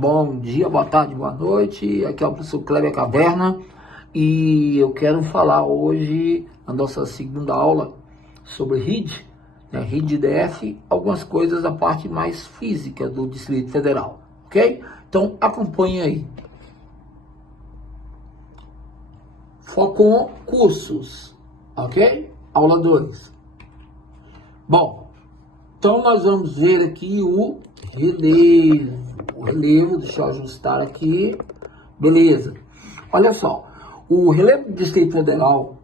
Bom dia, boa tarde, boa noite. Aqui é o professor Kleber Caverna e eu quero falar hoje, na nossa segunda aula, sobre RID, RID DF, algumas coisas da parte mais física do Distrito Federal, ok? Então, acompanhe aí. Focom cursos, ok? Aula 2. Bom, então nós vamos ver aqui o relevo. Deixa eu ajustar aqui. Beleza. Olha só, o relevo do Distrito Federal,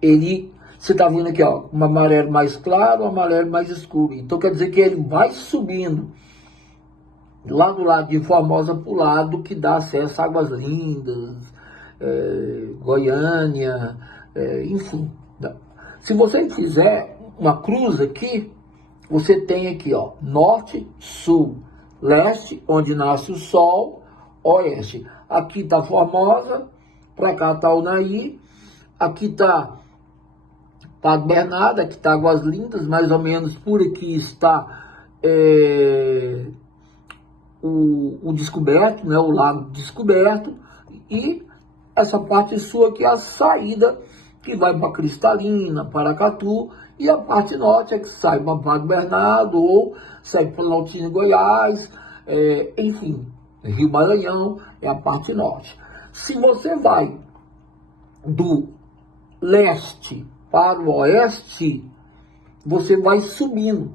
você está vendo aqui, ó, um amarelo mais claro, um amarelo mais escuro. Então quer dizer que ele vai subindo lá do lado de Formosa para o lado que dá acesso a Águas Lindas, Goiânia, enfim. Se você fizer uma cruz aqui, você tem aqui, ó, norte, sul, leste, onde nasce o sol, oeste. Aqui está Formosa, para cá está Unaí, aqui está Padre Bernardo, aqui está Águas Lindas, mais ou menos por aqui está o Descoberto, né, o Lago Descoberto, e essa parte sul aqui é a saída que vai para Cristalina, Paracatu, e a parte norte é que sai para Padre Bernardo ou sai para Planaltina, Goiás, enfim, Rio Maranhão é a parte norte. Se você vai do leste para o oeste, você vai subindo.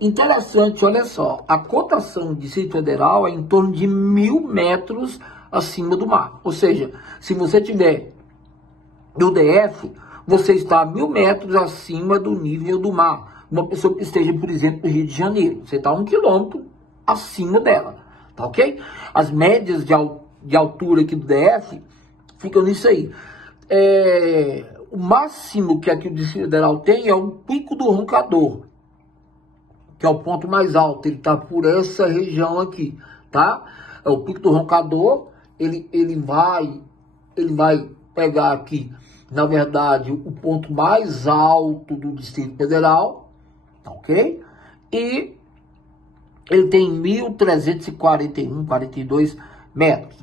Interessante, olha só, a cotação do Distrito Federal é em torno de 1.000 metros acima do mar. Ou seja, se você tiver no DF, você está a 1.000 metros acima do nível do mar. Uma pessoa que esteja, por exemplo, no Rio de Janeiro, você está a 1 quilômetro acima dela, tá ok? As médias de altura aqui do DF ficam nisso aí. O máximo que aqui o Distrito Federal tem é o Pico do Roncador, que é o ponto mais alto, ele está por essa região aqui, tá? É o Pico do Roncador, ele vai pegar aqui, na verdade, o ponto mais alto do Distrito Federal, tá ok? E ele tem 1.341,42 metros.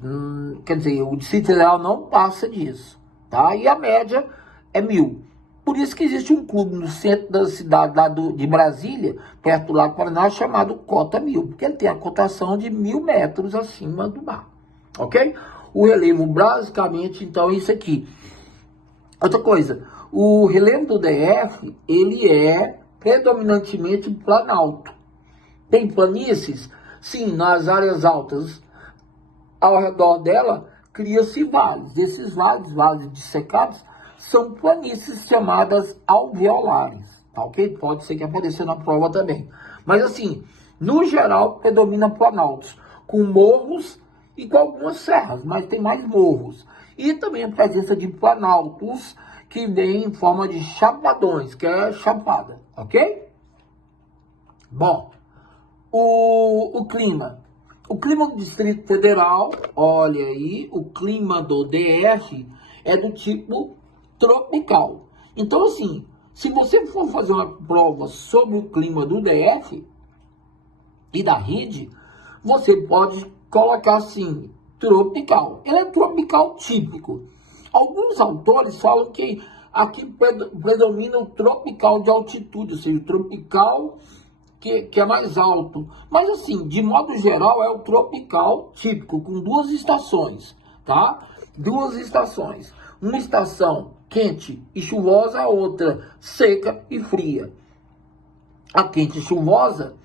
Quer dizer, o Distrito Federal não passa disso, tá? E a média é 1.000. Por isso que existe um clube no centro da cidade lá de Brasília, perto do Lago Paraná, chamado Cota 1.000, porque ele tem a cotação de 1.000 metros acima do mar, ok? O relevo, basicamente, então, é isso aqui. Outra coisa, o relevo do DF, ele é predominantemente planalto. Tem planícies? Sim, nas áreas altas, ao redor dela, cria-se vales. Esses vales dissecados, são planícies chamadas alveolares, tá ok? Pode ser que apareça na prova também. Mas assim, no geral, predomina planaltos, com morros e com algumas serras, mas tem mais morros. E também a presença de planaltos, que vem em forma de chapadões, que é chapada, ok? Bom, o clima. O clima do Distrito Federal, olha aí, o clima do DF é do tipo tropical. Então, assim, se você for fazer uma prova sobre o clima do DF e da RID, você pode colocar assim, tropical. Ele é tropical típico. Alguns autores falam que aqui predomina o tropical de altitude, ou seja, o tropical que é mais alto. Mas assim, de modo geral, é o tropical típico, com duas estações, tá? Duas estações. Uma estação quente e chuvosa, a outra seca e fria. A quente e chuvosa,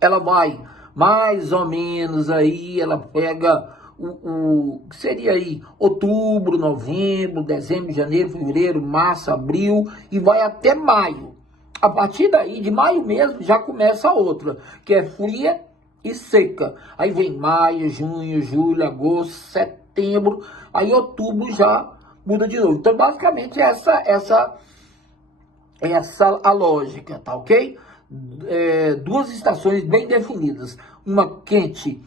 ela vai mais ou menos aí, ela pega o que seria aí outubro, novembro, dezembro, janeiro, fevereiro, março, abril e vai até maio. A partir daí, de maio mesmo, já começa a outra, que é fria e seca. Aí vem maio, junho, julho, agosto, setembro, aí outubro já muda de novo. Então, basicamente, essa a lógica, tá ok? Duas estações bem definidas, uma quente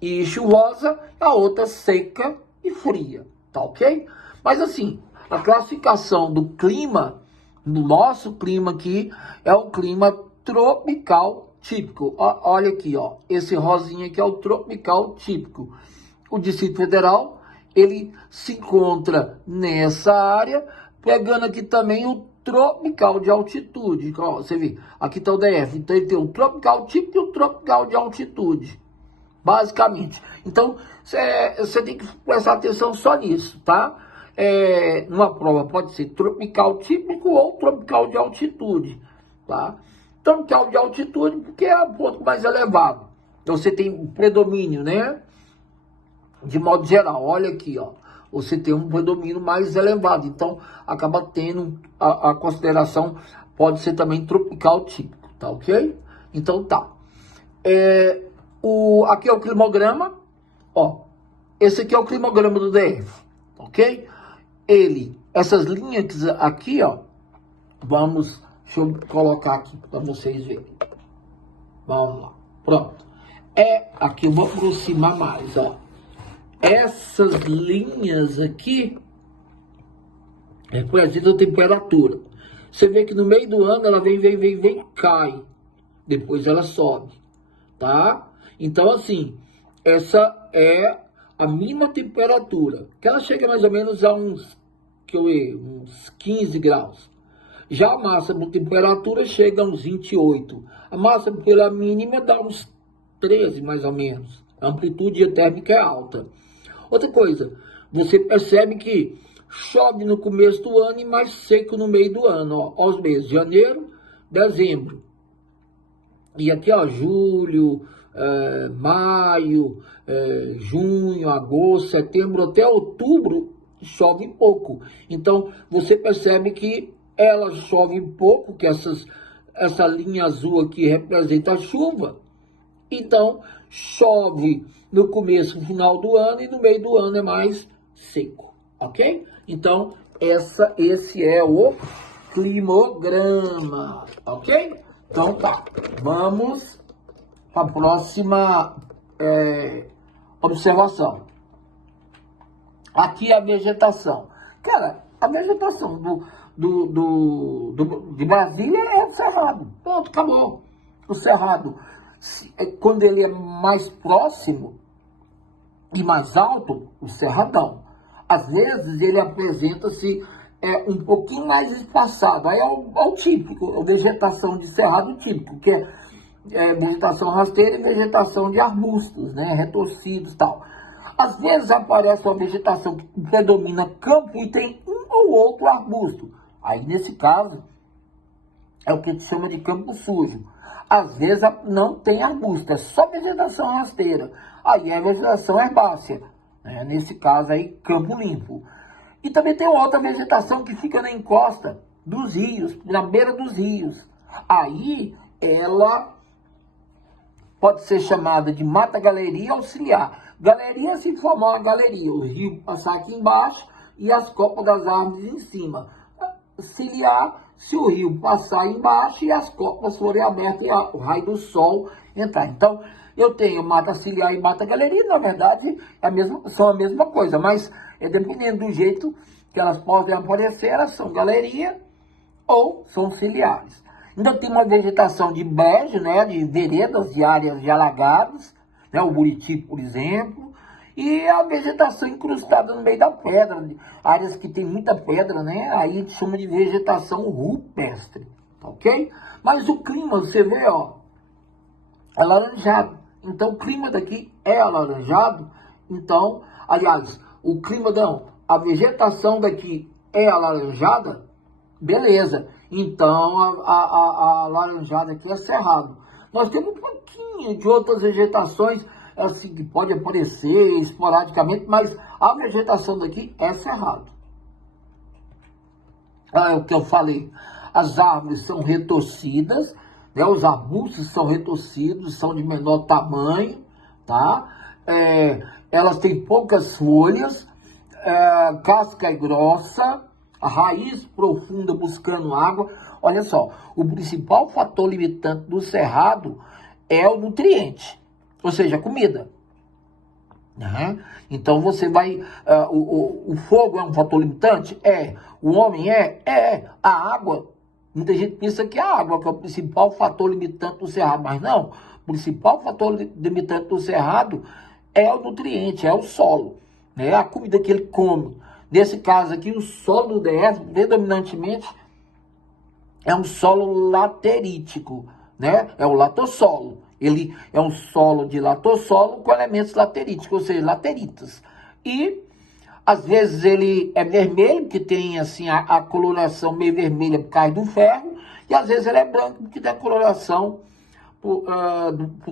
e chuvosa, a outra seca e fria, tá ok? Mas assim, a classificação do clima, no nosso clima aqui, é o clima tropical típico. Olha aqui, ó. Esse rosinha aqui é o tropical típico. O Distrito Federal, ele se encontra nessa área, pegando aqui também o tropical de altitude. Ó, você vê, aqui está o DF. Então ele tem o tropical típico e o tropical de altitude, basicamente. Então você tem que prestar atenção só nisso, tá? Numa prova pode ser tropical típico ou tropical de altitude, tá? Tropical de altitude porque é o ponto mais elevado. Então você tem predomínio, né? De modo geral, olha aqui, ó. Você tem um predomínio mais elevado. Então acaba tendo a consideração, pode ser também tropical típico, tá ok? Então tá. Aqui é o climograma, ó. Esse aqui é o climograma do DF, ok? Essas linhas aqui, ó, deixa eu colocar aqui para vocês verem. Vamos lá, pronto. Aqui eu vou aproximar mais, ó. Essas linhas aqui representam a temperatura. Você vê que no meio do ano ela vem, cai. Depois ela sobe, tá? Então, assim, essa é a mínima temperatura, que ela chega mais ou menos a uns 15 graus. Já a máxima temperatura chega a uns 28. A máxima pela mínima dá uns 13, mais ou menos. A amplitude térmica é alta. Outra coisa, você percebe que chove no começo do ano e mais seco no meio do ano, ó, os meses janeiro, dezembro. E aqui, ó, julho, maio, junho, agosto, setembro, até outubro, chove pouco. Então, você percebe que ela chove pouco, que essa linha azul aqui representa a chuva. Então, chove no começo, no final do ano, e no meio do ano é mais seco, ok? Então, esse é o climograma, ok? Então tá, vamos para a próxima observação. Aqui é a vegetação. Cara, a vegetação de Brasília é o cerrado. Pronto, acabou. O cerrado, quando ele é mais próximo e mais alto, o cerradão. Às vezes ele apresenta-se um pouquinho mais espaçado. Aí é o típico, a vegetação de cerrado típico, que é vegetação rasteira e vegetação de arbustos, né, retorcidos e tal. Às vezes aparece uma vegetação que predomina campo e tem um ou outro arbusto. Aí, nesse caso, é o que a gente chama de campo sujo. Às vezes não tem arbusto, é só vegetação rasteira. Aí é vegetação herbácea, né? Nesse caso aí, campo limpo. E também tem outra vegetação que fica na encosta dos rios, na beira dos rios. Aí ela pode ser chamada de mata-galeria auxiliar. Galeria se formar uma galeria, o rio passar aqui embaixo e as copas das árvores em cima. Ciliar, se o rio passar embaixo e as copas forem abertas e o raio do sol entrar. Então, eu tenho mata ciliar e mata galeria, na verdade, são a mesma coisa, mas dependendo do jeito que elas podem aparecer, elas são galeria ou são ciliares. Ainda tem uma vegetação de brejo, né, de veredas e áreas de alagados, né, o Buriti, por exemplo, e a vegetação incrustada no meio da pedra, áreas que tem muita pedra, né, aí a gente chama de vegetação rupestre, ok? Mas o clima, você vê, ó, é alaranjado. Então, o clima daqui é alaranjado. Então, aliás, o clima não, a vegetação daqui é alaranjada, beleza. Então, a alaranjada aqui é cerrado. Nós temos um pouquinho de outras vegetações, assim, que pode aparecer esporadicamente, mas a vegetação daqui é cerrado. É o que eu falei. As árvores são retorcidas, né? Os arbustos são retorcidos, são de menor tamanho, tá? Elas têm poucas folhas, casca é grossa, a raiz profunda buscando água. Olha só, o principal fator limitante do cerrado é o nutriente, ou seja, a comida. Uhum. Então você vai, o fogo é um fator limitante? O homem a água Muita gente pensa que a água que é o principal fator limitante do cerrado, mas não. O principal fator limitante do cerrado é o nutriente, é o solo, né? A comida que ele come. Nesse caso aqui, o solo do DF, predominantemente, é um solo laterítico, né? É o latossolo. Ele é um solo de latossolo com elementos lateríticos, ou seja, lateritas. E às vezes ele é vermelho, que tem assim a coloração meio vermelha por causa do ferro, e às vezes ele é branco, porque tem a coloração por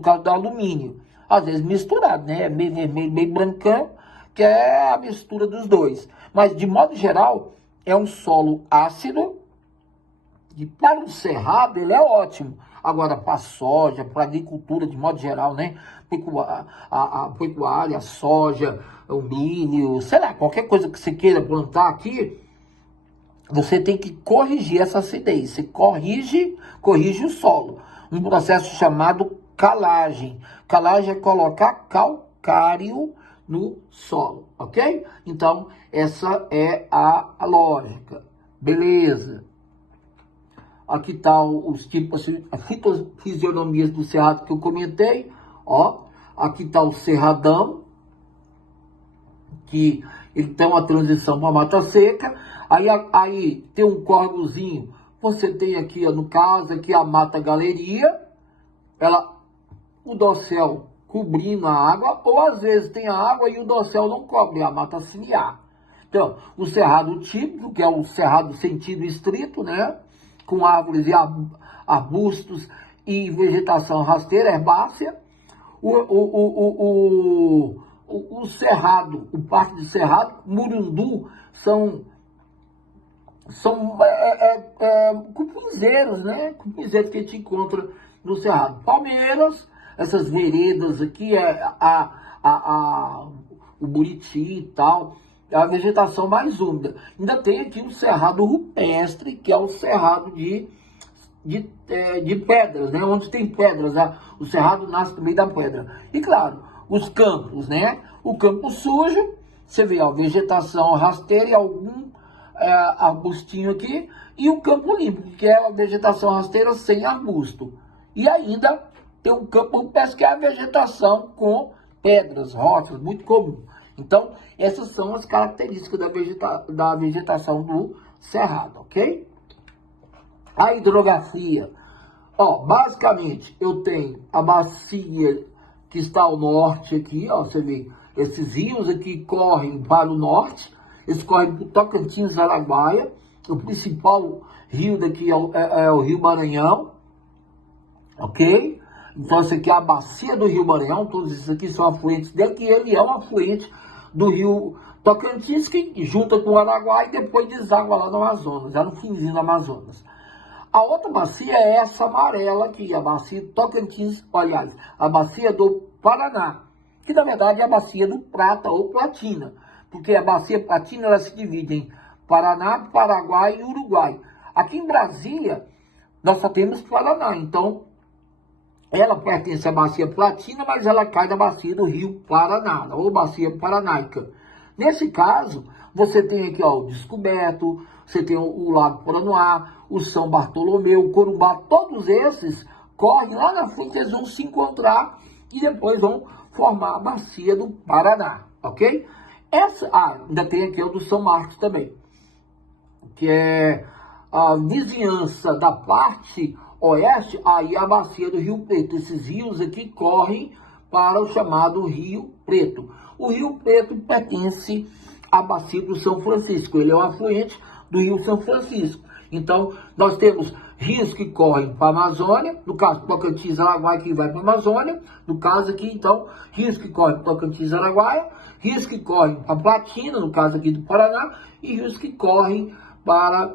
causa do alumínio. Às vezes misturado, né? Meio vermelho, meio brancão, que é a mistura dos dois. Mas de modo geral, é um solo ácido, e para o cerrado ele é ótimo. Agora, para a soja, para a agricultura de modo geral, né? A pecuária, a soja, o milho, sei lá, qualquer coisa que você queira plantar aqui, você tem que corrigir essa acidez. Você corrige o solo. Um processo chamado calagem. Calagem é colocar calcário no solo, ok? Então, essa é a lógica. Beleza. Aqui tá os tipos, as fitofisionomias do cerrado que eu comentei. Ó, aqui tá o cerradão, que ele tem uma transição para mata seca. Aí tem um córregozinho. Você tem aqui, ó, no caso, aqui a mata galeria. O dossel cobrindo a água, ou às vezes tem a água e o dossel não cobre, a mata ciliar. Então, o cerrado típico, que é o cerrado sentido estrito, né? Com árvores e arbustos e vegetação rasteira, herbácea. O cerrado, o parque de cerrado, murundu, são cupinzeiros, né? Cupinzeiros que a gente encontra no cerrado. Palmeiras, essas veredas aqui, o Buriti e tal, é a vegetação mais úmida. Ainda tem aqui o cerrado rupestre, que é o cerrado de pedras, né? Onde tem pedras, o cerrado nasce no meio da pedra. E claro, os campos, né? O campo sujo, você vê a vegetação rasteira e algum arbustinho aqui, e o campo limpo, que é a vegetação rasteira sem arbusto. E ainda tem um campo rupestre, que é a vegetação com pedras, rochas, muito comum. Então, essas são as características da vegetação do cerrado, ok? A hidrografia. Ó, basicamente, eu tenho a bacia que está ao norte aqui, ó, você vê, esses rios aqui correm para o norte, eles correm para o Tocantins, Araguaia. O principal rio daqui é o Rio Maranhão, ok? Então, essa aqui é a bacia do Rio Maranhão, todos esses aqui são afluentes dele, que ele é um afluente do Rio Tocantins, que junta com o Araguaia e depois deságua lá no Amazonas, já no finzinho do Amazonas. A outra bacia é essa amarela aqui, a bacia do Tocantins, aliás, a bacia do Paraná, que na verdade é a bacia do Prata ou Platina, porque a bacia Platina ela se divide em Paraná, Paraguai e Uruguai. Aqui em Brasília, nós só temos Paraná, então ela pertence à bacia Platina, mas ela cai da bacia do Rio Paraná, ou bacia Paranaica. Nesse caso, você tem aqui ó, o Descoberto, você tem o Lago Paranoá, o São Bartolomeu, o Corumbá, todos esses correm lá na frente, eles vão se encontrar e depois vão formar a bacia do Paraná, ok? Ainda tem aqui o do São Marcos também, que é a vizinhança da parte oeste, aí a bacia do Rio Preto. Esses rios aqui correm para o chamado Rio Preto. O Rio Preto pertence à bacia do São Francisco, ele é um afluente do Rio São Francisco. Então, nós temos rios que correm para a Amazônia, no caso, Tocantins, Araguaia, que vai para a Amazônia, no caso aqui, então, rios que correm para Tocantins, Araguaia, rios que correm para Platina, no caso aqui do Paraná, e rios que correm para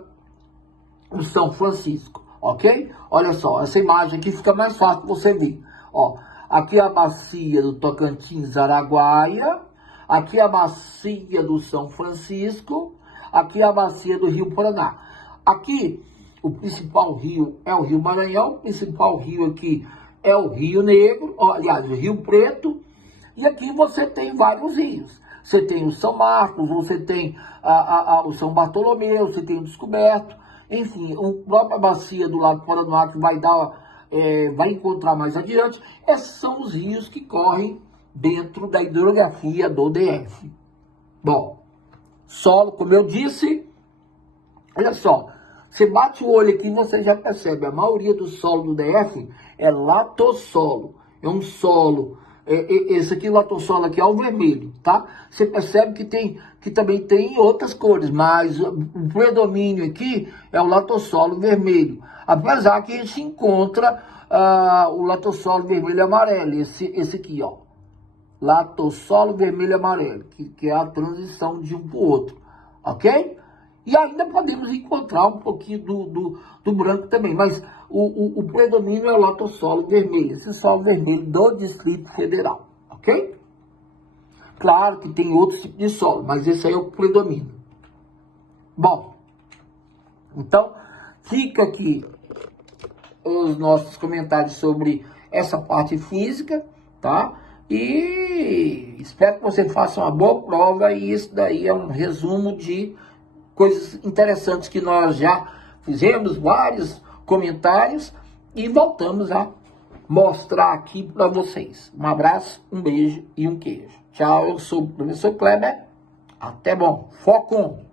o São Francisco, ok? Olha só, essa imagem aqui fica mais fácil você ver. Ó, aqui é a bacia do Tocantins, Araguaia, aqui é a bacia do São Francisco, aqui é a bacia do Rio Paraná. Aqui, o principal rio é o Rio Maranhão, o principal rio aqui é o Rio Negro, aliás, o Rio Preto, e aqui você tem vários rios. Você tem o São Marcos, você tem o São Bartolomeu, você tem o Descoberto, enfim, a própria bacia do Lago Paranoá que vai encontrar mais adiante, esses são os rios que correm dentro da hidrografia do DF. Bom, solo, como eu disse, olha só, você bate o olho aqui e você já percebe, a maioria do solo do DF é latossolo, é um solo, esse aqui, o latossolo aqui é o vermelho, tá? Você percebe que também tem outras cores, mas o predomínio aqui é o latossolo vermelho, apesar que a gente encontra o latossolo vermelho e amarelo, esse aqui, ó, latossolo vermelho e amarelo, que é a transição de um para o outro, ok? E ainda podemos encontrar um pouquinho do branco também, mas o predomínio é o latossolo vermelho, esse solo vermelho do Distrito Federal, ok? Claro que tem outros tipos de solo, mas esse aí é o predomínio. Bom, então fica aqui os nossos comentários sobre essa parte física, tá? E espero que você faça uma boa prova, e isso daí é um resumo de coisas interessantes que nós já fizemos, vários comentários, e voltamos a mostrar aqui para vocês. Um abraço, um beijo e um queijo. Tchau, eu sou o professor Kleber. Até bom. Foco!